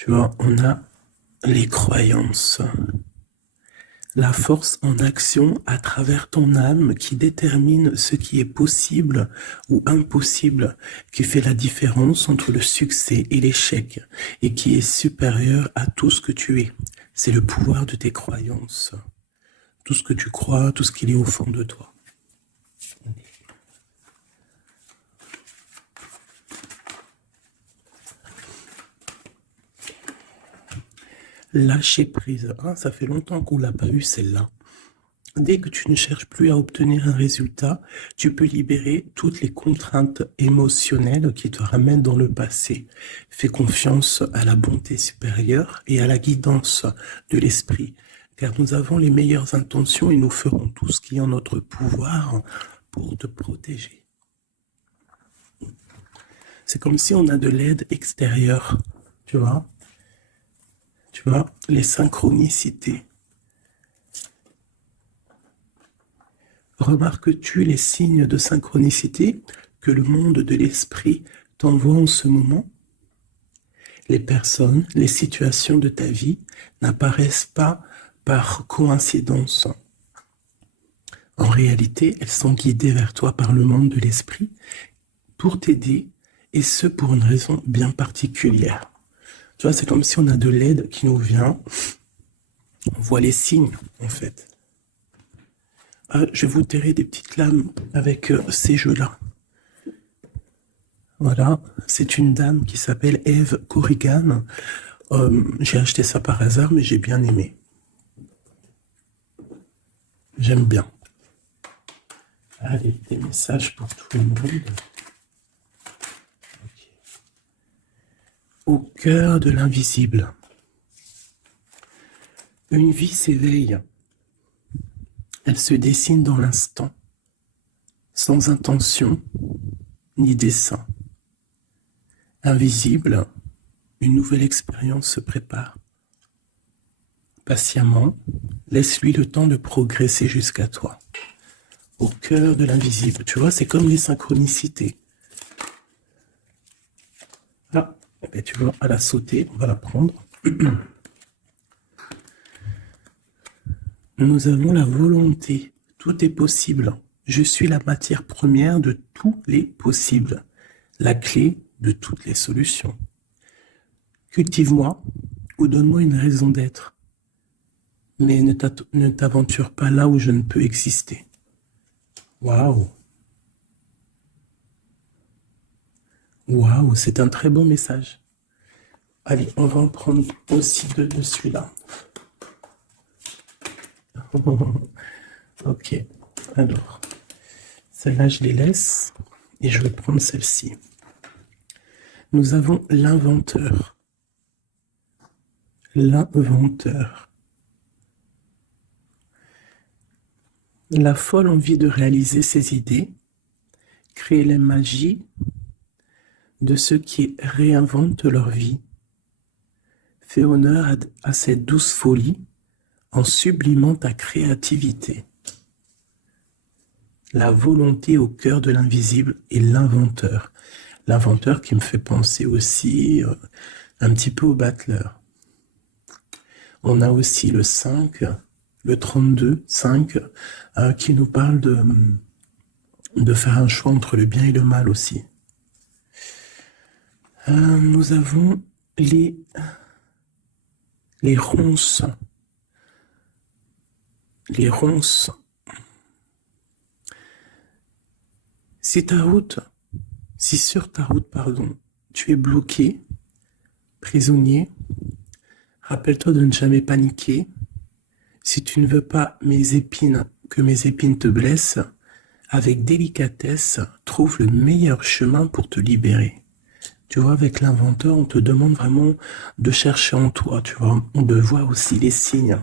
Tu vois, on a les croyances. La force en action à travers ton âme qui détermine ce qui est possible ou impossible, qui fait la différence entre le succès et l'échec et qui est supérieur à tout ce que tu es. C'est le pouvoir de tes croyances. Tout ce que tu crois, tout ce qu'il est au fond de toi. Lâcher prise. Ah, ça fait longtemps qu'on l'a pas eu celle-là. Dès que tu ne cherches plus à obtenir un résultat, tu peux libérer toutes les contraintes émotionnelles qui te ramènent dans le passé. Fais confiance à la bonté supérieure et à la guidance de l'esprit, car nous avons les meilleures intentions et nous ferons tout ce qui est en notre pouvoir pour te protéger. C'est comme si on a de l'aide extérieure, tu vois. Tu vois, les synchronicités. Remarques-tu les signes de synchronicité que le monde de l'esprit t'envoie en ce moment? Les personnes, les situations de ta vie n'apparaissent pas par coïncidence. En réalité, elles sont guidées vers toi par le monde de l'esprit pour t'aider, et ce pour une raison bien particulière. Tu vois, c'est comme si on a de l'aide qui nous vient. On voit les signes, en fait. Je vais vous terrer des petites lames avec ces jeux-là. Voilà, c'est une dame qui s'appelle Eve Corrigan. J'ai acheté ça par hasard, mais j'ai bien aimé. J'aime bien. Allez, des messages pour tout le monde. Okay. Au cœur de l'invisible. Une vie s'éveille. Elle se dessine dans l'instant, sans intention ni dessein. Invisible, une nouvelle expérience se prépare. Patiemment, laisse-lui le temps de progresser jusqu'à toi. Au cœur de l'invisible, tu vois, c'est comme les synchronicités. Là, ben, tu vois, à la sauter, on va la prendre. Nous avons la volonté, tout est possible. Je suis la matière première de tous les possibles, la clé de toutes les solutions. Cultive-moi ou donne-moi une raison d'être, mais ne t'aventure pas là où je ne peux exister. Waouh! Waouh, c'est un très bon message. Allez, on va en prendre aussi deux de celui-là. Ok, alors, celle-là, je les laisse et je vais prendre celle-ci. Nous avons l'inventeur. L'inventeur. La folle envie de réaliser ses idées, créer la magie de ceux qui réinventent leur vie. Fais honneur à cette douce folie en sublimant ta créativité. La volonté au cœur de l'invisible et l'inventeur. L'inventeur qui me fait penser aussi un petit peu au battleur. On a aussi le 5, le 32, 5, qui nous parle de faire un choix entre le bien et le mal aussi. Nous avons les ronces. Les ronces. Si sur ta route, tu es bloqué, prisonnier, rappelle-toi de ne jamais paniquer. Si tu ne veux pas que mes épines te blessent, avec délicatesse, trouve le meilleur chemin pour te libérer. Tu vois, avec l'inventeur, on te demande vraiment de chercher en toi, tu vois, de voir aussi les signes,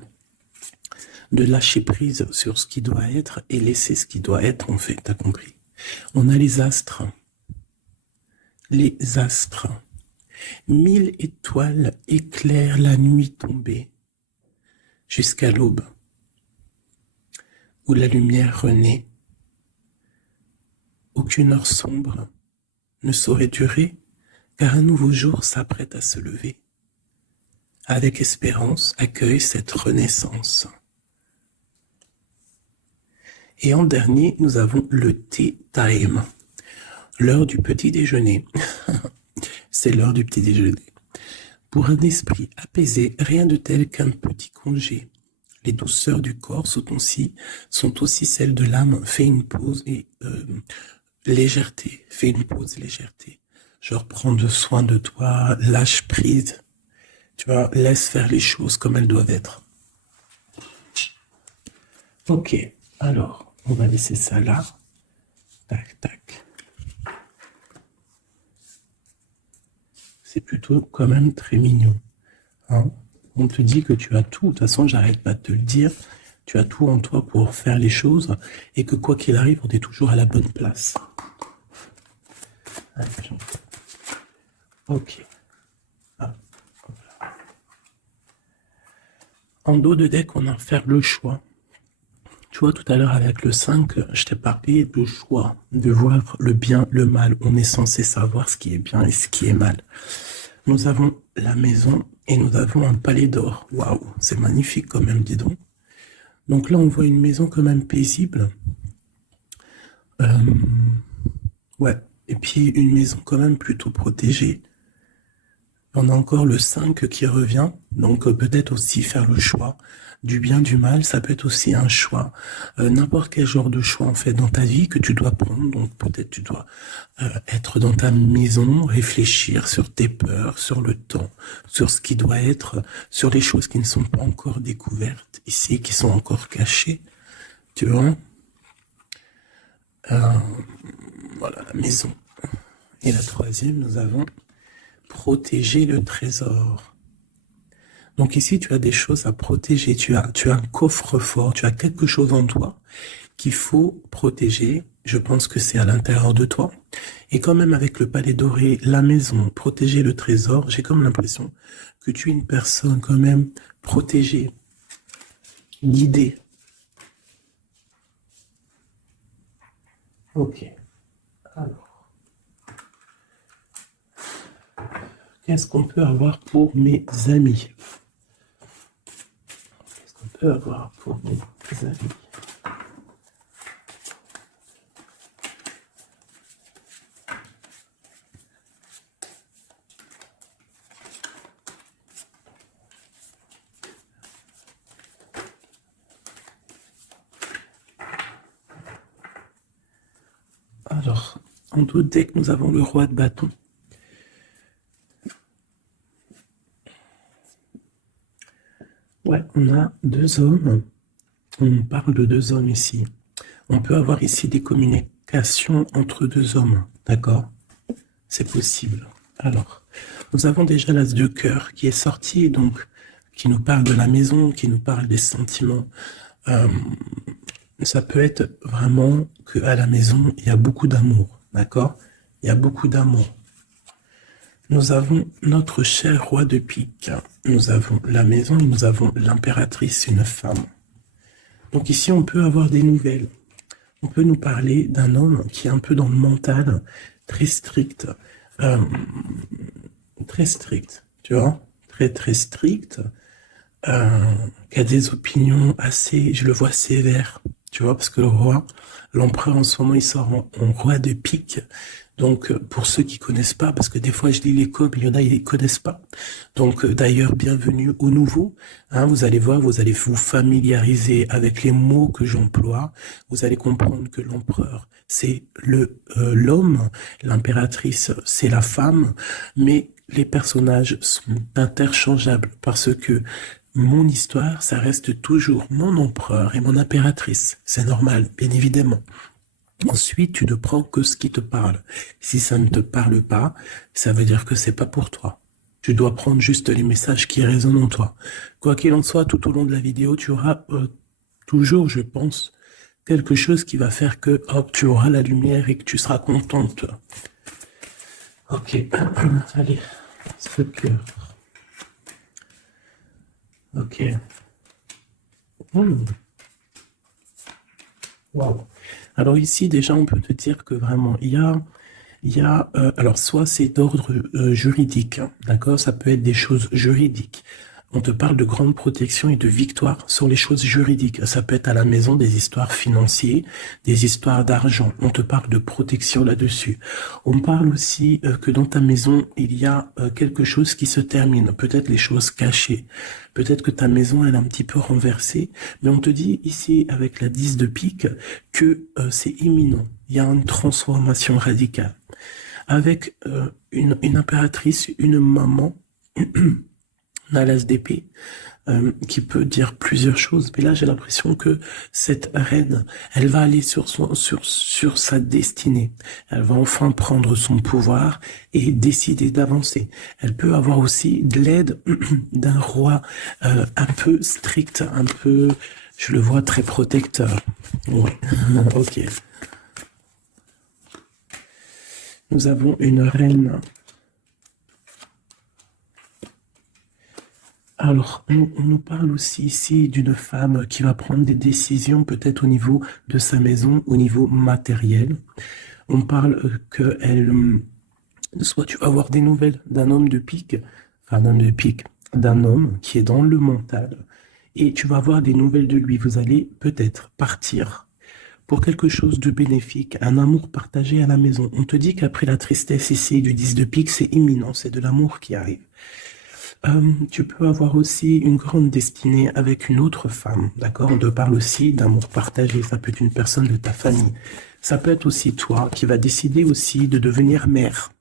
de lâcher prise sur ce qui doit être et laisser ce qui doit être, en fait, t'as compris. On a les astres. Les astres. 1000 étoiles éclairent la nuit tombée jusqu'à l'aube, où la lumière renaît. Aucune heure sombre ne saurait durer, car un nouveau jour s'apprête à se lever. avec espérance, accueille cette renaissance. Et en dernier, nous avons le tea time, l'heure du petit déjeuner. C'est l'heure du petit déjeuner. Pour un esprit apaisé, rien de tel qu'un petit congé. Les douceurs du corps sont aussi celles de l'âme. Fais une pause et légèreté. Fais une pause, légèreté. Genre, prends soin de toi, lâche prise. Tu vois, laisse faire les choses comme elles doivent être. Ok, alors, on va laisser ça là. Tac, tac. C'est plutôt quand même très mignon. Hein, on te dit que tu as tout. De toute façon, j'arrête pas de te le dire. Tu as tout en toi pour faire les choses et que quoi qu'il arrive, on est toujours à la bonne place. Ok. Ah, en dos de deck, on a à faire le choix. Tu vois, tout à l'heure avec le 5, je t'ai parlé de choix, de voir le bien, le mal. On est censé savoir ce qui est bien et ce qui est mal. Nous avons la maison et nous avons un palais d'or. Waouh, c'est magnifique quand même, dis donc. Donc là, on voit une maison quand même paisible. Ouais, et puis une maison quand même plutôt protégée. On a encore le 5 qui revient, donc peut-être aussi faire le choix du bien, du mal, ça peut être aussi un choix, n'importe quel genre de choix en fait dans ta vie que tu dois prendre, donc peut-être tu dois être dans ta maison, réfléchir sur tes peurs, sur le temps, sur ce qui doit être, sur les choses qui ne sont pas encore découvertes ici, qui sont encore cachées, tu vois. Voilà la maison. Et la troisième, nous avons protéger le trésor. Donc ici, tu as des choses à protéger. Tu as un coffre-fort, tu as quelque chose en toi qu'il faut protéger. Je pense que c'est à l'intérieur de toi. Et quand même avec le palais doré, la maison, protéger le trésor, j'ai comme l'impression que tu es une personne quand même protégée, guidée. Ok. Alors. Qu'est-ce qu'on peut avoir pour mes amis? Qu'est-ce qu'on peut avoir pour mes amis? Alors, en tout deck, nous avons le roi de bâton. Ouais, on a deux hommes. On parle de deux hommes ici. On peut avoir ici des communications entre deux hommes, d'accord? C'est possible. Alors, nous avons déjà l'as de cœur qui est sorti, donc, qui nous parle de la maison, qui nous parle des sentiments. Ça peut être vraiment qu'à la maison, il y a beaucoup d'amour, d'accord? Il y a beaucoup d'amour. Nous avons notre cher roi de pique. Nous avons la maison et nous avons l'impératrice, une femme. Donc ici, on peut avoir des nouvelles. On peut nous parler d'un homme qui est un peu dans le mental, très strict. Très strict, tu vois? Très, très strict. Qui a des opinions assez, je le vois sévère, tu vois, parce que le roi, l'empereur en ce moment, il sort en roi de pique. Donc, pour ceux qui connaissent pas, parce que des fois je lis les coms, il y en a, ils les connaissent pas. Donc, d'ailleurs, bienvenue aux nouveaux. Hein, vous allez voir, vous allez vous familiariser avec les mots que j'emploie. Vous allez comprendre que l'empereur, c'est l'homme, l'impératrice, c'est la femme, mais les personnages sont interchangeables parce que mon histoire, ça reste toujours mon empereur et mon impératrice. C'est normal, bien évidemment. Ensuite, tu ne prends que ce qui te parle. Si ça ne te parle pas, ça veut dire que c'est pas pour toi. Tu dois prendre juste les messages qui résonnent en toi. Quoi qu'il en soit, tout au long de la vidéo, tu auras toujours, je pense, quelque chose qui va faire que, hop, tu auras la lumière et que tu seras contente. Ok, allez, ce cœur. Ok. Wow. Alors ici, déjà, on peut te dire que vraiment, il y a alors soit c'est d'ordre juridique, hein, d'accord? Ça peut être des choses juridiques. On te parle de grande protection et de victoire sur les choses juridiques. Ça peut être à la maison des histoires financières, des histoires d'argent. On te parle de protection là-dessus. On parle aussi que dans ta maison, il y a quelque chose qui se termine. Peut-être les choses cachées. Peut-être que ta maison, elle est un petit peu renversée. Mais on te dit ici, avec la 10 de pique, que c'est imminent. Il y a une transformation radicale. Avec une impératrice, une maman, un l'as d'épée, qui peut dire plusieurs choses. Mais là, j'ai l'impression que cette reine, elle va aller sur sa destinée. Elle va enfin prendre son pouvoir et décider d'avancer. Elle peut avoir aussi de l'aide d'un roi un peu strict, un peu, je le vois très protecteur. Ouais, ok. Nous avons une reine. Alors, on nous parle aussi ici d'une femme qui va prendre des décisions peut-être au niveau de sa maison, au niveau matériel. On parle soit tu vas avoir des nouvelles d'un homme de pique, d'un homme qui est dans le mental, et tu vas avoir des nouvelles de lui. Vous allez peut-être partir pour quelque chose de bénéfique, un amour partagé à la maison. On te dit qu'après la tristesse ici du 10 de pique, c'est imminent, c'est de l'amour qui arrive. Tu peux avoir aussi une grande destinée avec une autre femme, d'accord? On te parle aussi d'amour partagé, ça peut être une personne de ta famille. Ça peut être aussi toi qui vas décider aussi de devenir mère.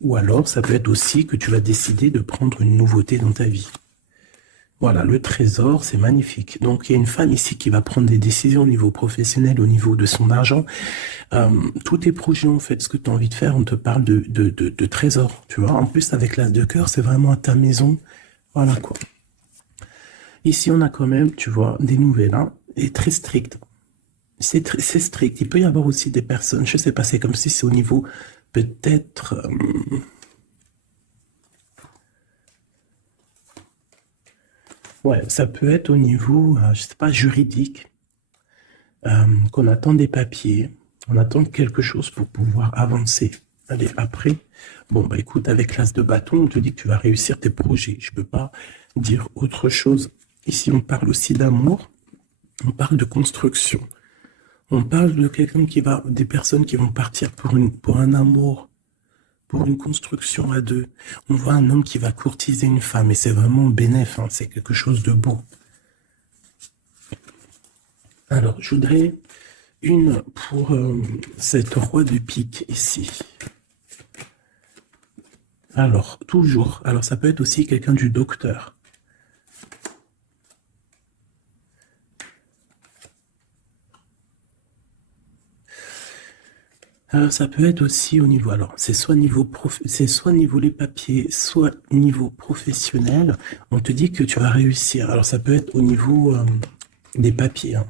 Ou alors, ça peut être aussi que tu vas décider de prendre une nouveauté dans ta vie. Voilà, le trésor, c'est magnifique. Donc, il y a une femme ici qui va prendre des décisions au niveau professionnel, au niveau de son argent. Tous tes projets, en fait, ce que tu as envie de faire, on te parle de trésor, tu vois. En plus, avec l'as de cœur, c'est vraiment à ta maison. Voilà, quoi. Ici, on a quand même, tu vois, des nouvelles, hein, et très strictes. C'est strict. Il peut y avoir aussi des personnes, je sais pas, c'est comme si c'est au niveau, peut-être... ouais, ça peut être au niveau, je sais pas, juridique, qu'on attend des papiers, on attend quelque chose pour pouvoir avancer. Allez, après, bon, bah écoute, avec l'as de bâton, on te dit que tu vas réussir tes projets. Je peux pas dire autre chose. Ici, on parle aussi d'amour, on parle de construction. On parle de quelqu'un des personnes qui vont partir pour un amour, pour une construction à deux. On voit un homme qui va courtiser une femme et c'est vraiment bénéf, hein, c'est quelque chose de beau. Alors, je voudrais une pour cette roi de pique ici. Alors, toujours. Alors, ça peut être aussi quelqu'un du docteur. Ça peut être aussi au niveau, alors c'est soit niveau les papiers, soit niveau professionnel. On te dit que tu vas réussir. Alors ça peut être au niveau des papiers, hein.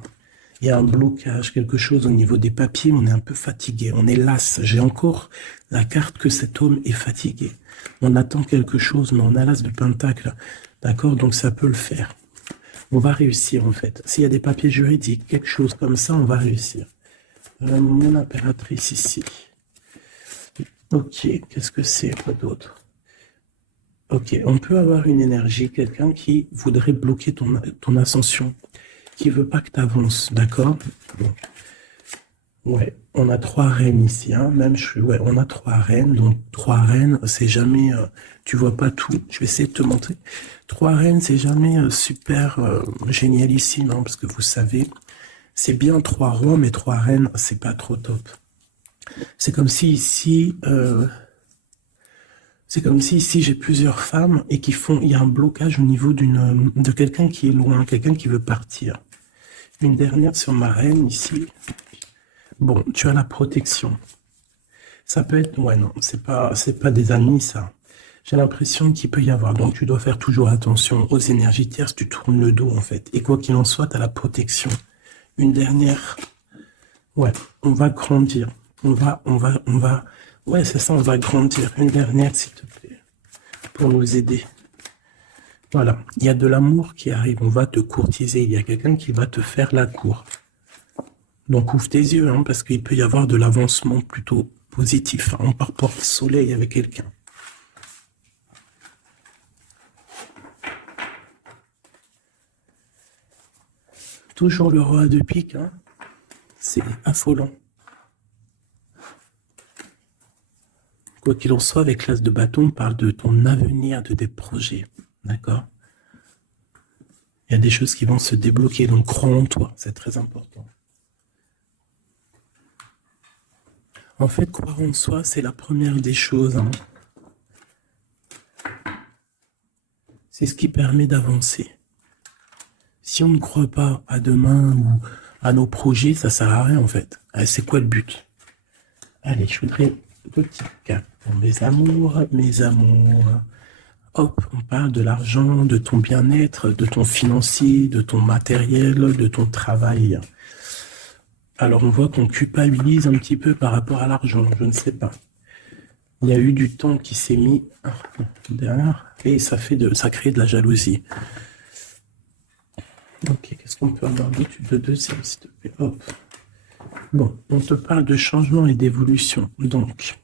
Il y a un blocage, quelque chose au niveau des papiers. On est un peu fatigué, on est las. J'ai encore la carte que cet homme est fatigué. On attend quelque chose, mais on a l'as de pentacle, d'accord? Donc ça peut le faire. On va réussir en fait. S'il y a des papiers juridiques, quelque chose comme ça, on va réussir. Mon impératrice ici. Ok, qu'est-ce que c'est, quoi d'autre? Ok, on peut avoir une énergie, quelqu'un qui voudrait bloquer ton ascension, qui veut pas que tu avances, d'accord? Bon. Ouais, on a 3 reines ici, hein. Ouais, on a 3 reines, donc 3 reines, c'est jamais, tu vois pas tout. Je vais essayer de te montrer. 3 reines, c'est jamais super génialissime, hein, parce que vous savez, c'est bien 3 rois, mais 3 reines, c'est pas trop top. C'est comme si ici, j'ai plusieurs femmes et il y a un blocage au niveau de quelqu'un qui est loin, quelqu'un qui veut partir. Une dernière sur ma reine ici. Bon, tu as la protection. Ça peut être, ouais, non, c'est pas des amis, ça. J'ai l'impression qu'il peut y avoir. Donc, tu dois faire toujours attention aux énergies tierces. Tu tournes le dos, en fait. Et quoi qu'il en soit, tu as la protection. Une dernière. Ouais, on va grandir. Ouais, c'est ça, on va grandir. Une dernière, s'il te plaît. Pour nous aider. Voilà. Il y a de l'amour qui arrive. On va te courtiser. Il y a quelqu'un qui va te faire la cour. Donc, ouvre tes yeux, hein, parce qu'il peut y avoir de l'avancement plutôt positif. Hein. On part porte-soleil avec quelqu'un. Toujours le roi de pique, hein. C'est affolant. Quoi qu'il en soit, avec l'as de bâton, on parle de ton avenir, de tes projets. D'accord? Il y a des choses qui vont se débloquer, donc crois en toi, c'est très important. En fait, croire en soi, c'est la première des choses, hein. C'est ce qui permet d'avancer. Si on ne croit pas à demain ou à nos projets, ça sert à rien en fait. C'est quoi le but? Allez, je voudrais deux petites cartes pour mes amours, mes amours. Hop, on parle de l'argent, de ton bien-être, de ton financier, de ton matériel, de ton travail. Alors on voit qu'on culpabilise un petit peu par rapport à l'argent, je ne sais pas. Il y a eu du temps qui s'est mis derrière et ça crée de la jalousie. Ok, qu'est-ce qu'on peut avoir d'études de deuxième, s'il te plaît? Hop. Bon, on te parle de changement et d'évolution. Donc,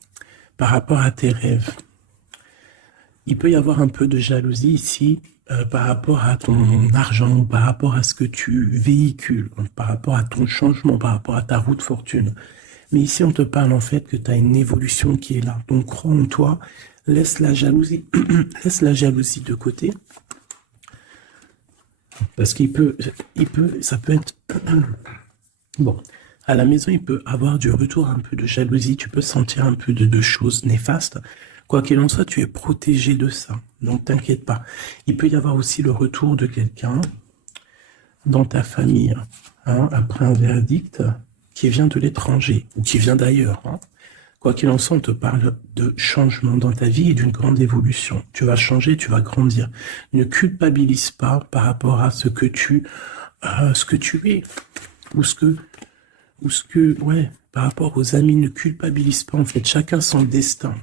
par rapport à tes rêves, il peut y avoir un peu de jalousie ici par rapport à ton argent, par rapport à ce que tu véhicules, par rapport à ton changement, par rapport à ta route fortune. Mais ici, on te parle en fait que tu as une évolution qui est là. Donc, crois en toi, laisse la jalousie, laisse la jalousie de côté. Parce ça peut être... Bon, à la maison, il peut avoir du retour un peu de jalousie, tu peux sentir un peu de choses néfastes. Quoi qu'il en soit, tu es protégé de ça, donc t'inquiète pas. Il peut y avoir aussi le retour de quelqu'un dans ta famille, hein, après un verdict qui vient de l'étranger ou qui vient d'ailleurs, hein. Quoi qu'il en soit, on te parle de changement dans ta vie et d'une grande évolution. Tu vas changer, tu vas grandir. Ne culpabilise pas par rapport à ce que tu es ouais, par rapport aux amis. Ne culpabilise pas en fait. Chacun son destin.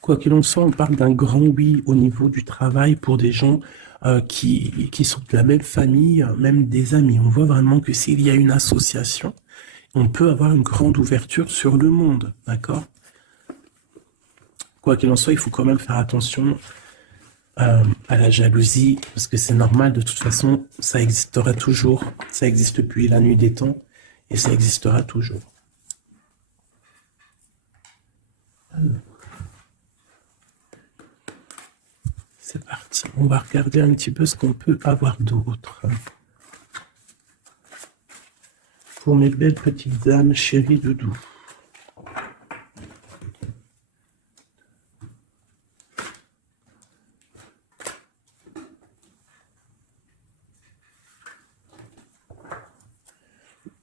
Quoi qu'il en soit, on parle d'un grand oui au niveau du travail pour des gens qui sont de la même famille, même des amis. On voit vraiment que s'il y a une association, on peut avoir une grande ouverture sur le monde, d'accord? Quoi qu'il en soit, il faut quand même faire attention à la jalousie, parce que c'est normal, de toute façon, ça existera toujours. Ça existe depuis la nuit des temps, et ça existera toujours. C'est parti, on va regarder un petit peu ce qu'on peut avoir d'autre. Pour mes belles petites âmes, chéries doudou.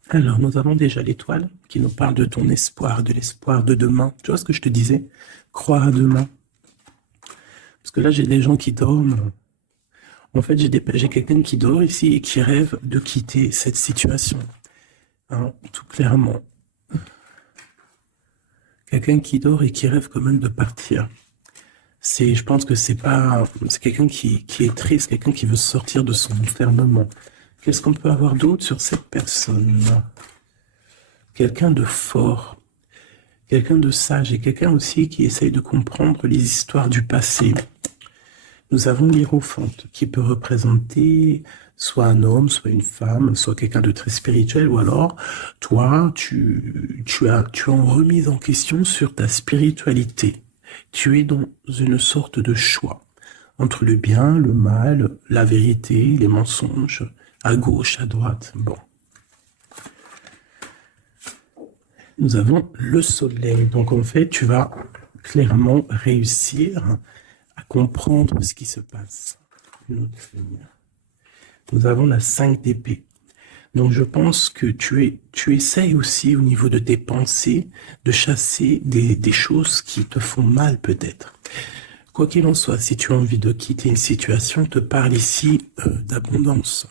Alors, nous avons déjà l'étoile qui nous parle de ton espoir, de l'espoir de demain. Tu vois ce que je te disais? Croire à demain. Parce que là, j'ai des gens qui dorment. En fait, j'ai quelqu'un qui dort ici et qui rêve de quitter cette situation. Hein, tout clairement. Quelqu'un qui dort et qui rêve quand même de partir. Je pense que c'est quelqu'un qui est triste, quelqu'un qui veut sortir de son enfermement. Qu'est-ce qu'on peut avoir d'autre sur cette personne? Quelqu'un de fort, quelqu'un de sage et quelqu'un aussi qui essaye de comprendre les histoires du passé. Nous avons l'Hiérophante qui peut représenter soit un homme, soit une femme, soit quelqu'un de très spirituel, ou alors toi, tu es en remise en question sur ta spiritualité. Tu es dans une sorte de choix entre le bien, le mal, la vérité, les mensonges, à gauche, à droite. Bon. Nous avons le soleil. Donc en fait, tu vas clairement réussir à comprendre ce qui se passe. Une autre ligne. Nous avons la 5 d'épée. Donc je pense que tu essayes aussi au niveau de tes pensées de chasser des choses qui te font mal peut-être. Quoi qu'il en soit, si tu as envie de quitter une situation, on te parle ici d'abondance.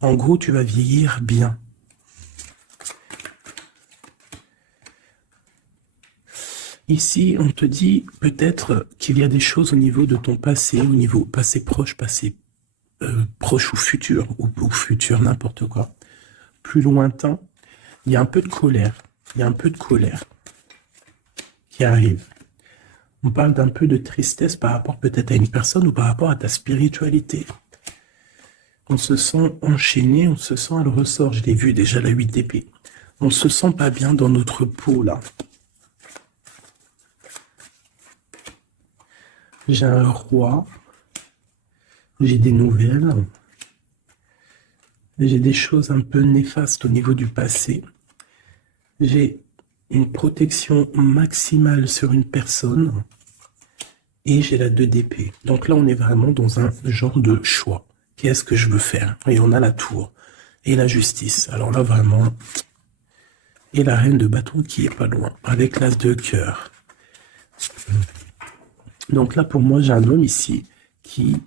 En gros, tu vas vieillir bien. Ici, on te dit peut-être qu'il y a des choses au niveau de ton passé, au niveau passé proche, passé proche ou futur, n'importe quoi, plus lointain. Il y a un peu de colère. Il y a un peu de colère qui arrive. On parle d'un peu de tristesse par rapport peut-être à une personne ou par rapport à ta spiritualité. On se sent enchaîné, on se sent, elle ressort, je l'ai vu déjà, la 8 d'épée. On se sent pas bien dans notre peau, là. J'ai un roi. J'ai des nouvelles. J'ai des choses un peu néfastes au niveau du passé. J'ai une protection maximale sur une personne. Et j'ai la 2 d'épée. Donc là, on est vraiment dans un genre de choix. Qu'est-ce que je veux faire? Et on a la tour. Et la justice. Alors là, vraiment... Et la reine de bâton qui est pas loin. Avec l'as de cœur. Donc là, pour moi, j'ai un homme ici qui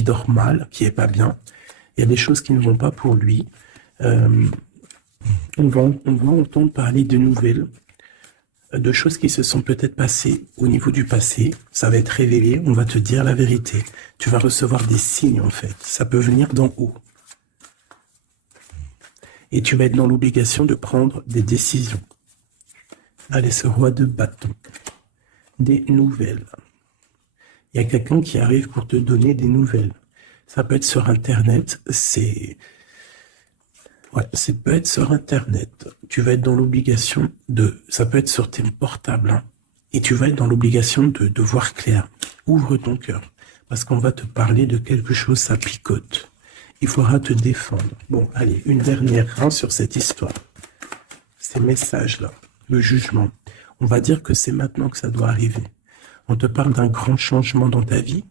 dort mal, qui est pas bien. Il y a des choses qui ne vont pas pour lui. On va entendre parler de nouvelles, de choses qui se sont peut-être passées au niveau du passé. Ça va être révélé, on va te dire la vérité. Tu vas recevoir des signes, en fait. Ça peut venir d'en haut. Et tu vas être dans l'obligation de prendre des décisions. Allez, ce roi de bâton. Des nouvelles. Il y a quelqu'un qui arrive pour te donner des nouvelles. Ça peut être sur Internet, ça peut être sur Internet. Tu vas être dans l'obligation de... Ça peut être sur tes portables. Hein, et tu vas être dans l'obligation de voir clair. Ouvre ton cœur. Parce qu'on va te parler de quelque chose, ça picote. Il faudra te défendre. Bon, allez, une dernière sur cette histoire. Ces messages-là, le jugement. On va dire que c'est maintenant que ça doit arriver. On te parle d'un grand changement dans ta vie.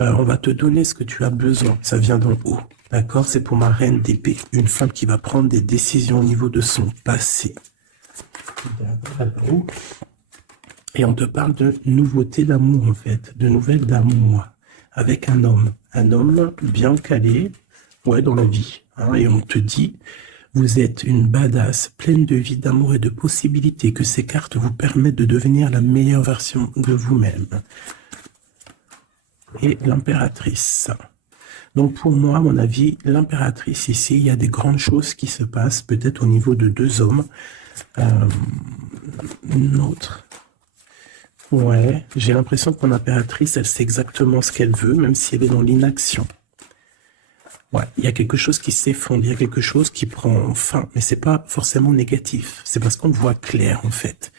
On va te donner ce que tu as besoin. Ça vient d'en haut. D'accord? C'est pour ma reine d'épée. Une femme qui va prendre des décisions au niveau de son passé. Et on te parle de nouveauté d'amour, en fait. De nouvelles d'amour. Avec un homme. Un homme bien calé. Ouais, dans la vie. Hein, et on te dit... Vous êtes une badass, pleine de vie, d'amour et de possibilités, que ces cartes vous permettent de devenir la meilleure version de vous-même. Et l'impératrice. Donc pour moi, à mon avis, l'impératrice ici, il y a des grandes choses qui se passent, peut-être au niveau de 2 hommes. Une autre. Ouais, j'ai l'impression que mon impératrice, elle sait exactement ce qu'elle veut, même si elle est dans l'inaction. Ouais, il y a quelque chose qui s'effondre, il y a quelque chose qui prend fin, mais c'est pas forcément négatif. C'est parce qu'on voit clair, en fait.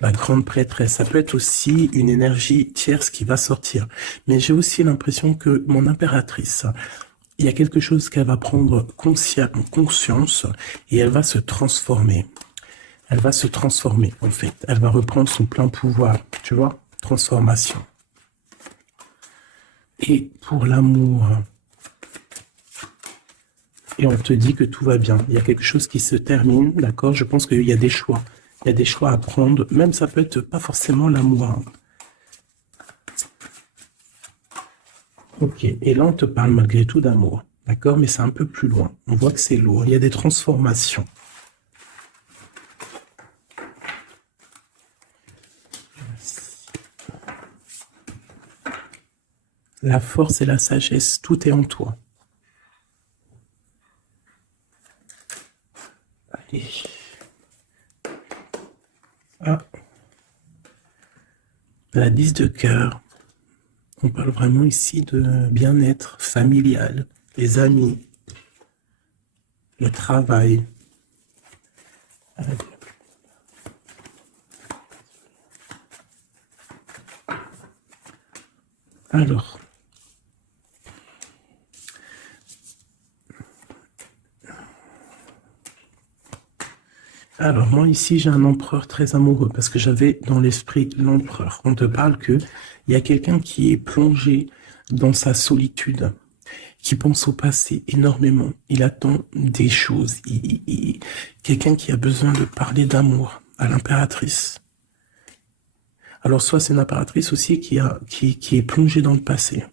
La grande prêtresse, ça peut être aussi une énergie tierce qui va sortir. Mais j'ai aussi l'impression que mon impératrice, il y a quelque chose qu'elle va prendre conscience et elle va se transformer. Elle va se transformer, en fait. Elle va reprendre son plein pouvoir, tu vois, transformation. Et pour l'amour... Et on te dit que tout va bien. Il y a quelque chose qui se termine, d'accord? Je pense qu'il y a des choix. Il y a des choix à prendre. Même ça peut être pas forcément l'amour. Hein. Ok. Et là, on te parle malgré tout d'amour. D'accord? Mais c'est un peu plus loin. On voit que c'est lourd. Il y a des transformations. La force et la sagesse, tout est en toi. Allez. Ah. La 10 de cœur. On parle vraiment ici de bien-être familial, les amis, le travail. Alors moi ici j'ai un empereur très amoureux parce que j'avais dans l'esprit l'empereur. On te parle que il y a quelqu'un qui est plongé dans sa solitude, qui pense au passé énormément. Il attend des choses. Quelqu'un qui a besoin de parler d'amour à l'impératrice. Alors soit c'est une impératrice aussi qui est plongée dans le passé.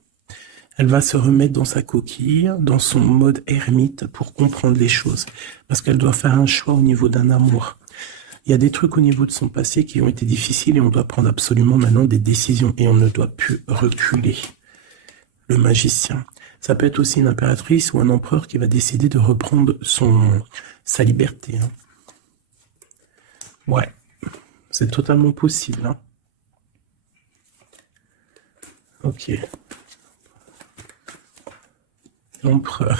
Elle va se remettre dans sa coquille, dans son mode ermite pour comprendre les choses. Parce qu'elle doit faire un choix au niveau d'un amour. Il y a des trucs au niveau de son passé qui ont été difficiles et on doit prendre absolument maintenant des décisions. Et on ne doit plus reculer. Le magicien. Ça peut être aussi une impératrice ou un empereur qui va décider de reprendre sa liberté. Hein. Ouais. C'est totalement possible. Hein. Ok. L'empereur.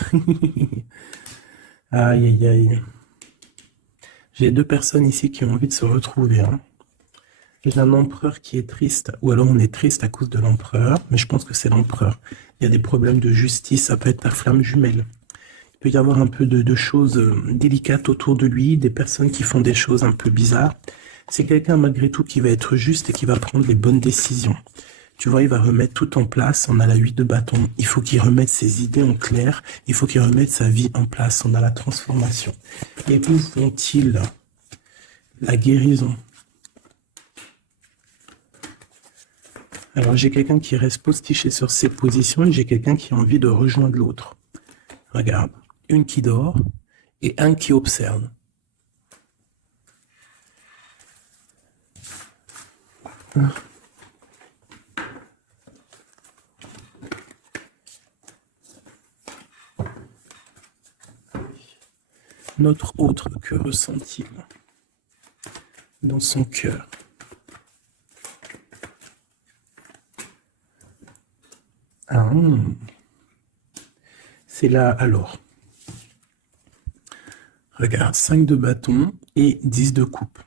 Aïe, aïe, aïe. J'ai deux personnes ici qui ont envie de se retrouver. Hein. J'ai un empereur qui est triste, ou alors on est triste à cause de l'empereur, mais je pense que c'est l'empereur. Il y a des problèmes de justice, ça peut être ta flamme jumelle. Il peut y avoir un peu de choses délicates autour de lui, des personnes qui font des choses un peu bizarres. C'est quelqu'un malgré tout qui va être juste et qui va prendre les bonnes décisions. Tu vois, il va remettre tout en place. On a la 8 de bâton. Il faut qu'il remette ses idées en clair. Il faut qu'il remette sa vie en place. On a la transformation. Et où font-ils la guérison? Alors, j'ai quelqu'un qui reste postiché sur ses positions et j'ai quelqu'un qui a envie de rejoindre l'autre. Regarde. Une qui dort et un qui observe. Notre autre, que ressent-il dans son cœur? Ah, c'est là alors. Regarde, 5 de bâton et 10 de coupe.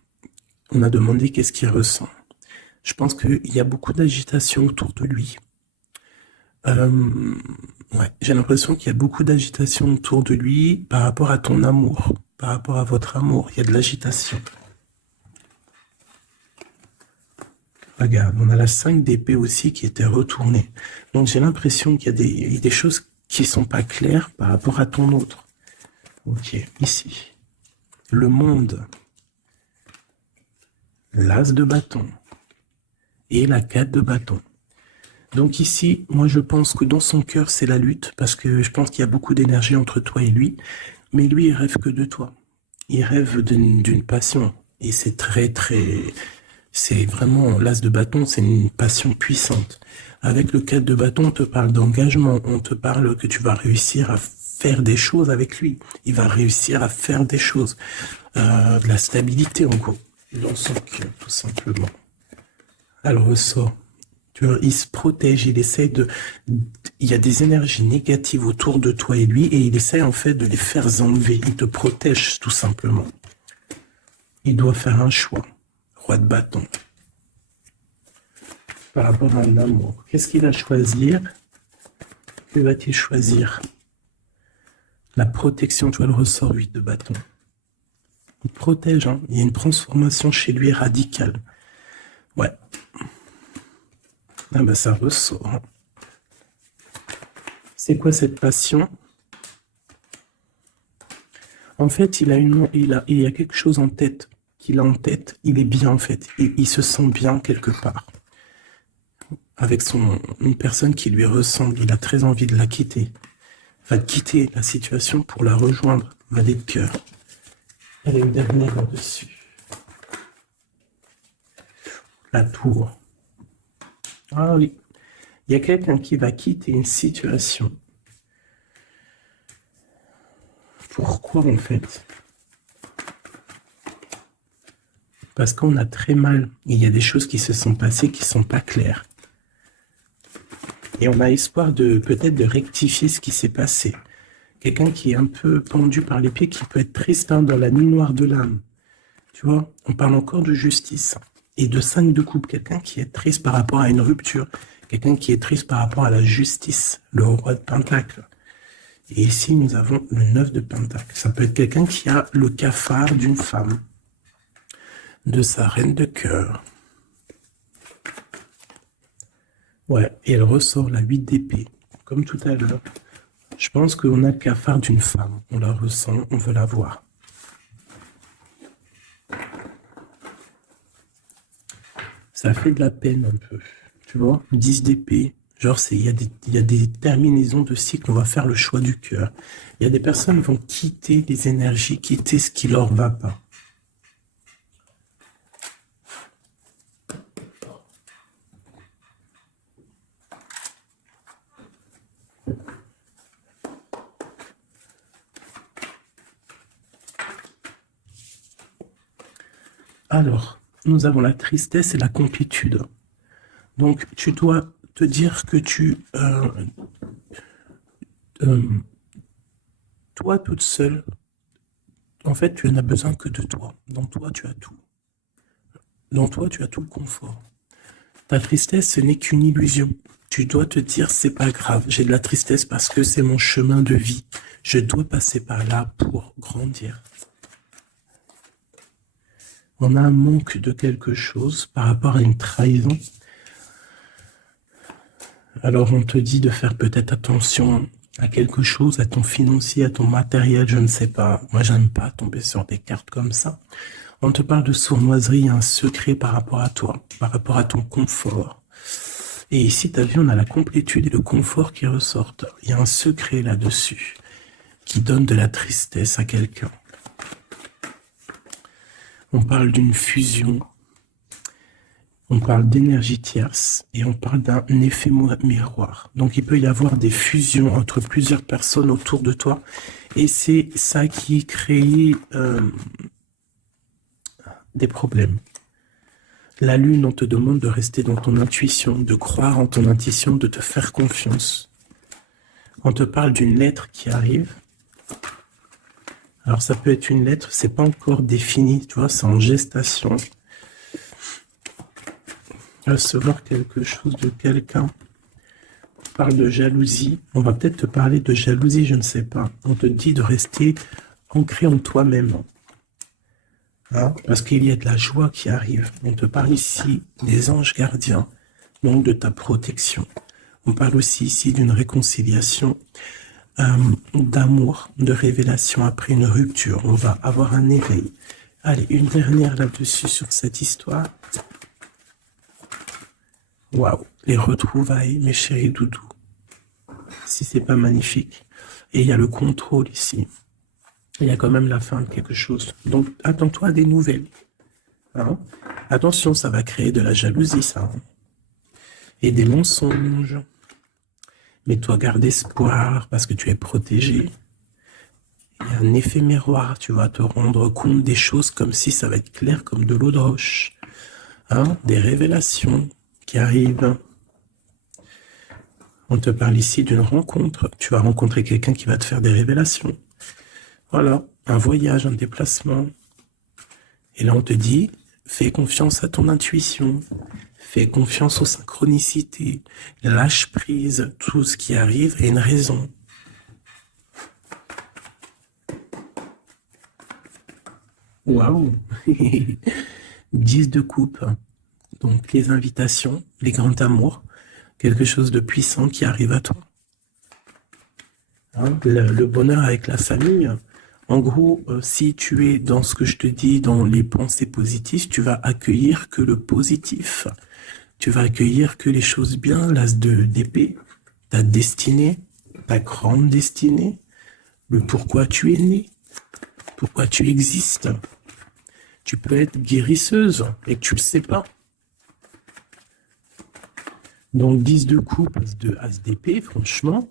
On a demandé qu'est-ce qu'il ressent. Je pense qu'il y a beaucoup d'agitation autour de lui. Ouais, j'ai l'impression qu'il y a beaucoup d'agitation autour de lui par rapport à ton amour, par rapport à votre amour. Il y a de l'agitation. Regarde, on a la 5 d'épée aussi qui était retournée. Donc j'ai l'impression qu'il y a des choses qui sont pas claires par rapport à ton autre. Ok, ici. Le monde. L'as de bâton. Et la 4 de bâton. Donc ici, moi je pense que dans son cœur, c'est la lutte, parce que je pense qu'il y a beaucoup d'énergie entre toi et lui. Mais lui, il rêve que de toi. Il rêve d'une passion. Et c'est c'est vraiment, l'as de bâton, c'est une passion puissante. Avec le 4 de bâton, on te parle d'engagement, on te parle que tu vas réussir à faire des choses avec lui. Il va réussir à faire des choses. De la stabilité, en gros, dans son cœur, tout simplement. Alors, ressort. Tu vois, il se protège, il essaie il y a des énergies négatives autour de toi et lui, et il essaie en fait de les faire enlever. Il te protège, tout simplement. Il doit faire un choix. Roi de bâton. Par rapport à l'amour. Qu'est-ce qu'il va choisir? Que va-t-il choisir? La protection, tu vois le ressort 8 de bâton. Il protège, hein. Il y a une transformation chez lui radicale. Ouais. Ah bah ça ressort. Hein. C'est quoi cette passion? En fait, il y a quelque chose en tête. Qu'il a en tête, il est bien en fait. Il se sent bien quelque part. Avec une personne qui lui ressemble. Il a très envie de la quitter. Va quitter la situation pour la rejoindre. Valet de cœur. Elle est une dernière là-dessus. La tour. Ah oui. Il y a quelqu'un qui va quitter une situation. Pourquoi en fait? Parce qu'on a très mal. Il y a des choses qui se sont passées qui ne sont pas claires. Et on a espoir de peut-être de rectifier ce qui s'est passé. Quelqu'un qui est un peu pendu par les pieds, qui peut être triste hein, dans la nuit noire de l'âme. Tu vois, on parle encore de justice. Et de 5 de coupe, quelqu'un qui est triste par rapport à une rupture. Quelqu'un qui est triste par rapport à la justice, le roi de Pentacle. Et ici, nous avons le 9 de Pentacle. Ça peut être quelqu'un qui a le cafard d'une femme. De sa reine de cœur. Ouais, et elle ressort la 8 d'épée, comme tout à l'heure. Je pense qu'on a le cafard d'une femme. On la ressent, on veut la voir. Ça fait de la peine un peu. Tu vois, 10 d'épée. Genre, il y a des terminaisons de cycle. On va faire le choix du cœur. Il y a des personnes qui vont quitter les énergies, quitter ce qui leur va pas. Alors, nous avons la tristesse et la complétude. Donc, tu dois te dire que euh, toi toute seule, en fait, tu n'as besoin que de toi. Dans toi, tu as tout. Dans toi, tu as tout le confort. Ta tristesse, ce n'est qu'une illusion. Tu dois te dire, c'est pas grave, j'ai de la tristesse parce que c'est mon chemin de vie. Je dois passer par là pour grandir. On a un manque de quelque chose par rapport à une trahison. Alors on te dit de faire peut-être attention à quelque chose, à ton financier, à ton matériel, je ne sais pas. Moi, j'aime pas tomber sur des cartes comme ça. On te parle de sournoiserie, il y a un secret par rapport à toi, par rapport à ton confort. Et ici, tu as vu, on a la complétude et le confort qui ressortent. Il y a un secret là-dessus qui donne de la tristesse à quelqu'un. On parle d'une fusion, on parle d'énergie tierce et on parle d'un effet miroir. Donc il peut y avoir des fusions entre plusieurs personnes autour de toi et c'est ça qui crée des problèmes. La lune, on te demande de rester dans ton intuition, de croire en ton intuition, de te faire confiance. On te parle d'une lettre qui arrive. Alors ça peut être une lettre, c'est pas encore défini, tu vois, c'est en gestation. Recevoir quelque chose de quelqu'un. On parle de jalousie. On va peut-être te parler de jalousie, je ne sais pas. On te dit de rester ancré en toi-même. Hein, parce qu'il y a de la joie qui arrive. On te parle ici des anges gardiens, donc de ta protection. On parle aussi ici d'une réconciliation, d'amour, de révélation après une rupture. On va avoir un éveil. Allez, une dernière là-dessus sur cette histoire. Waouh, les retrouvailles, mes chéris doudous. Si c'est pas magnifique. Et il y a le contrôle ici. Il y a quand même la fin de quelque chose. Donc, attends-toi à des nouvelles. Hein? Attention, ça va créer de la jalousie, ça. Hein? Et des mensonges. Mais toi, garde espoir parce que tu es protégé. Il y a un effet miroir. Tu vas te rendre compte des choses comme si ça va être clair comme de l'eau de roche. Hein? Des révélations qui arrivent. On te parle ici d'une rencontre. Tu vas rencontrer quelqu'un qui va te faire des révélations. Voilà, un voyage, un déplacement. Et là, on te dit, fais confiance à ton intuition, fais confiance aux synchronicités, lâche prise, tout ce qui arrive a une raison. Waouh 10 de coupe, donc les invitations, les grands amours, quelque chose de puissant qui arrive à toi. Hein, le bonheur avec la famille. En gros, si tu es dans ce que je te dis, dans les pensées positives, tu vas accueillir que le positif. Tu vas accueillir que les choses bien, l'as d'épée, ta destinée, ta grande destinée, le pourquoi tu es né, pourquoi tu existes. Tu peux être guérisseuse et que tu le sais pas. Donc 10 de coupe, as d'épée, franchement,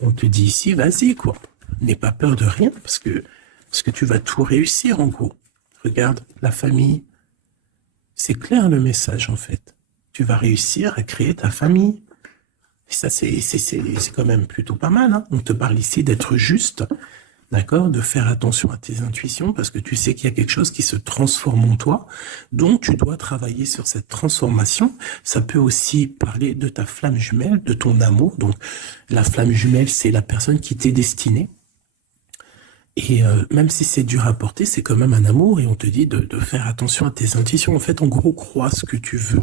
on te dit ici, vas-y quoi. N'aie pas peur de rien parce que tu vas tout réussir en gros. Regarde, la famille, c'est clair le message en fait. Tu vas réussir à créer ta famille. Et ça, c'est quand même plutôt pas mal. Hein. On te parle ici d'être juste, d'accord, de faire attention à tes intuitions parce que tu sais qu'il y a quelque chose qui se transforme en toi. Donc, tu dois travailler sur cette transformation. Ça peut aussi parler de ta flamme jumelle, de ton amour. Donc, la flamme jumelle, c'est la personne qui t'est destinée. Et même si c'est dur à porter, c'est quand même un amour et on te dit de faire attention à tes intuitions. En fait, en gros, crois ce que tu veux.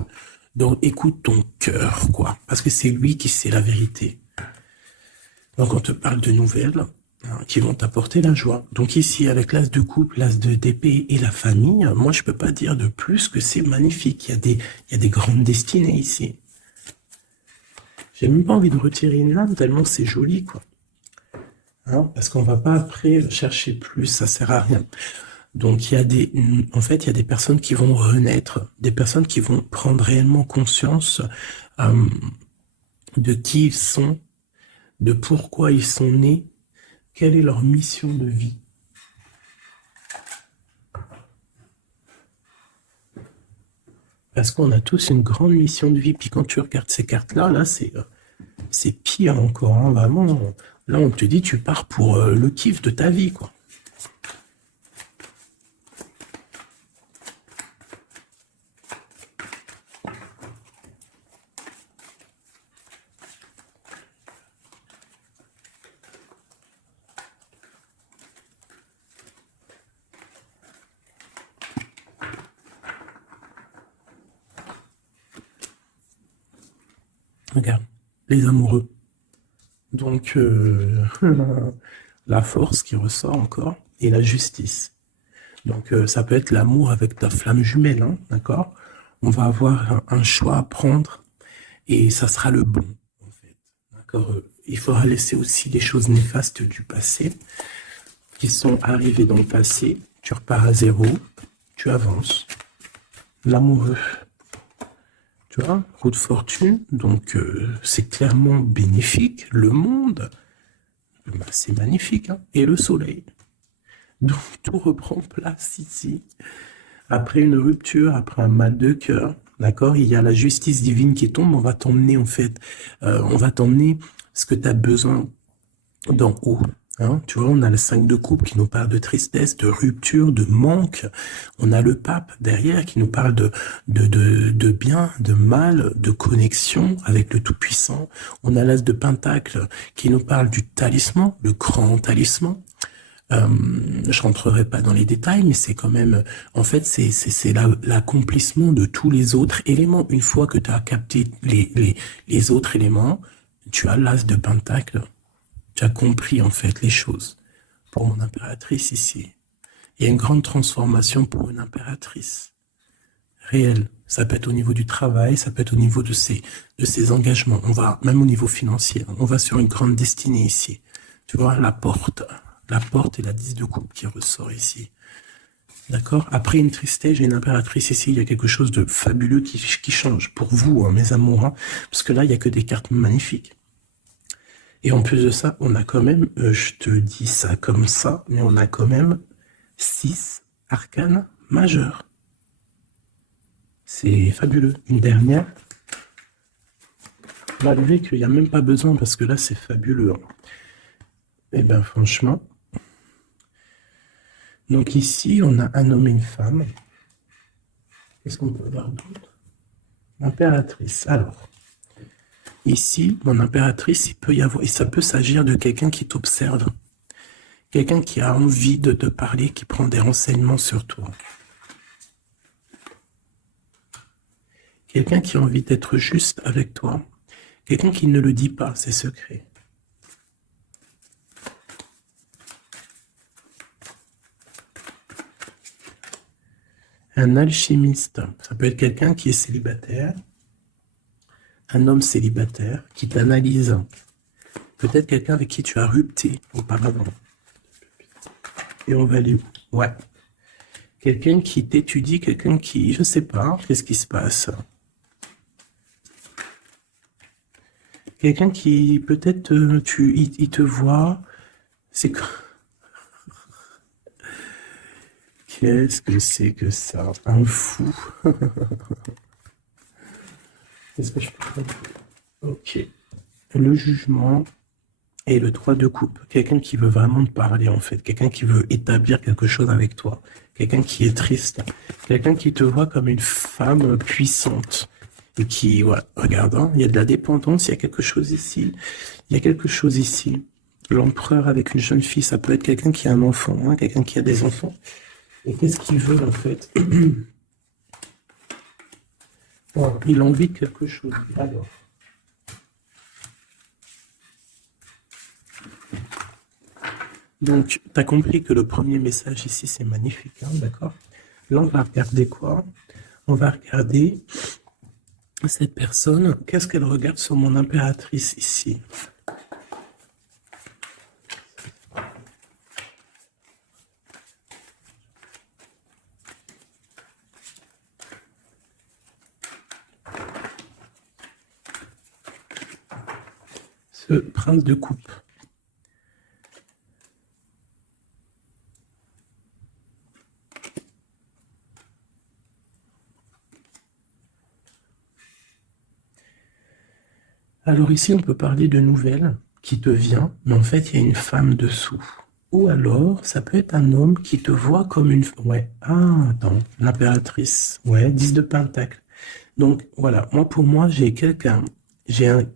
Donc, écoute ton cœur, quoi. Parce que c'est lui qui sait la vérité. Donc, on te parle de nouvelles hein, qui vont t'apporter la joie. Donc ici, avec l'as de coupe, l'as d'épée et la famille, moi, je peux pas dire de plus que c'est magnifique. Il y a des grandes destinées ici. J'ai même pas envie de retirer une lame tellement c'est joli, quoi. Hein, parce qu'on va pas après chercher plus, ça sert à rien. Donc il y a en fait, il y a des personnes qui vont renaître, des personnes qui vont prendre réellement conscience de qui ils sont, de pourquoi ils sont nés, quelle est leur mission de vie. Parce qu'on a tous une grande mission de vie. Puis quand tu regardes ces cartes-là, là, c'est pire encore. Hein, vraiment, Là, on te dit, tu pars pour le kiff de ta vie, quoi. Regarde, les amoureux. Donc, la force qui ressort encore et la justice. Donc, ça peut être l'amour avec ta flamme jumelle, hein, d'accord? On va avoir un choix à prendre et ça sera le bon, en fait. D'accord? Il faudra laisser aussi les choses néfastes du passé qui sont arrivées dans le passé. Tu repars à zéro, tu avances. L'amoureux. Tu vois, roue de fortune, donc c'est clairement bénéfique. Le monde, bah, c'est magnifique, hein. Et le soleil. Donc tout reprend place ici. Après une rupture, après un mal de cœur, d'accord, il y a la justice divine qui tombe. On va t'emmener en fait, on va t'emmener ce que tu as besoin d'en haut. Hein, tu vois, on a le 5 de coupe qui nous parle de tristesse, de rupture, de manque. On a le pape derrière qui nous parle de bien, de mal, de connexion avec le Tout-Puissant. On a l'as de Pentacle qui nous parle du talisman, le grand talisman. Je rentrerai pas dans les détails, mais c'est quand même, en fait, c'est l'accomplissement de tous les autres éléments. Une fois que tu as capté les autres éléments, tu as l'as de Pentacle. Tu as compris en fait les choses. Pour mon impératrice ici, il y a une grande transformation pour une impératrice réelle. Ça peut être au niveau du travail, ça peut être au niveau de ses engagements. On va, même au niveau financier, on va sur une grande destinée ici. Tu vois, la porte et la 10 de coupe qui ressort ici. D'accord? Après une tristesse, j'ai une impératrice ici, il y a quelque chose de fabuleux qui change pour vous, hein, mes amours, hein, parce que là, il n'y a que des cartes magnifiques. Et en plus de ça, on a quand même, je te dis ça comme ça, mais on a quand même 6 arcanes majeurs. C'est fabuleux. Une dernière, malgré qu'il n'y a même pas besoin, parce que là, c'est fabuleux. Hein. Et bien, franchement. Donc ici, on a un homme et une femme. Qu'est-ce qu'on peut voir d'autre? L'impératrice. Alors, ici, mon impératrice, il peut y avoir, et ça peut s'agir de quelqu'un qui t'observe. Quelqu'un qui a envie de te parler, qui prend des renseignements sur toi. Quelqu'un qui a envie d'être juste avec toi. Quelqu'un qui ne le dit pas, ses secrets. Un alchimiste, ça peut être quelqu'un qui est célibataire, un homme célibataire qui t'analyse. Peut-être quelqu'un avec qui tu as rupté auparavant. Et on va aller où? Ouais. Quelqu'un qui t'étudie, quelqu'un qui, je sais pas, qu'est-ce qui se passe? Quelqu'un qui, peut-être, il te voit, c'est quoi? Qu'est-ce que c'est que ça? Un fou. Qu'est-ce que je peux faire? Ok. Le jugement et le 3 de coupe. Quelqu'un qui veut vraiment te parler, en fait. Quelqu'un qui veut établir quelque chose avec toi. Quelqu'un qui est triste. Quelqu'un qui te voit comme une femme puissante. Et qui, ouais, regarde, hein, il y a de la dépendance, il y a quelque chose ici. Il y a quelque chose ici. L'empereur avec une jeune fille, ça peut être quelqu'un qui a un enfant, hein, quelqu'un qui a des enfants. Et qu'est-ce qu'il veut, en fait? Bon, il a envie de quelque chose. Alors. Donc, tu as compris que le premier message ici, c'est magnifique, hein, d'accord? Là, on va regarder quoi? On va regarder cette personne. Qu'est-ce qu'elle regarde sur mon impératrice ici? Ce prince de coupe. Alors ici, on peut parler de nouvelles. qui te vient, mais en fait, il y a une femme dessous. Ou alors, ça peut être un homme qui te voit comme une... Ouais, ah, attends, l'impératrice. Ouais, 10 de pentacle. Donc, voilà, moi, pour moi, j'ai quelqu'un,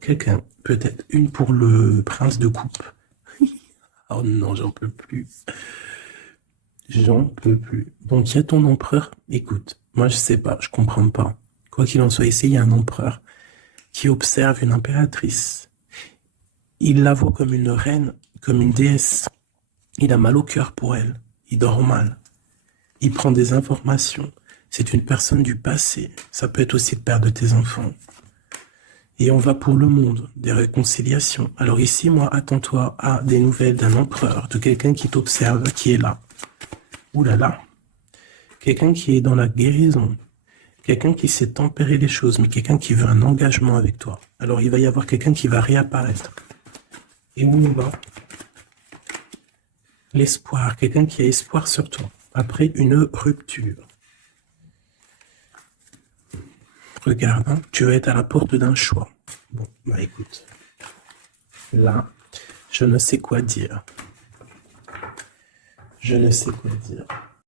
quelqu'un, peut-être une pour le prince de coupe. Oh non, j'en peux plus. J'en peux plus. Donc, il y a ton empereur. Écoute, moi, je sais pas, je comprends pas. Quoi qu'il en soit, ici, il y a un empereur qui observe une impératrice. Il la voit comme une reine, comme une déesse. Il a mal au cœur pour elle. Il dort mal. Il prend des informations. C'est une personne du passé. Ça peut être aussi le père de tes enfants. Et on va pour le monde, des réconciliations. Alors ici, moi, attends-toi à des nouvelles d'un empereur, de quelqu'un qui t'observe, qui est là. Ouh là là. Quelqu'un qui est dans la guérison. Quelqu'un qui sait tempérer les choses, mais quelqu'un qui veut un engagement avec toi. Alors il va y avoir quelqu'un qui va réapparaître. Et où on va? L'espoir. Quelqu'un qui a espoir sur toi. Après une rupture. Regarde, hein, tu vas être à la porte d'un choix. Bon, bah écoute. Là, je ne sais quoi dire. Je ne sais quoi dire.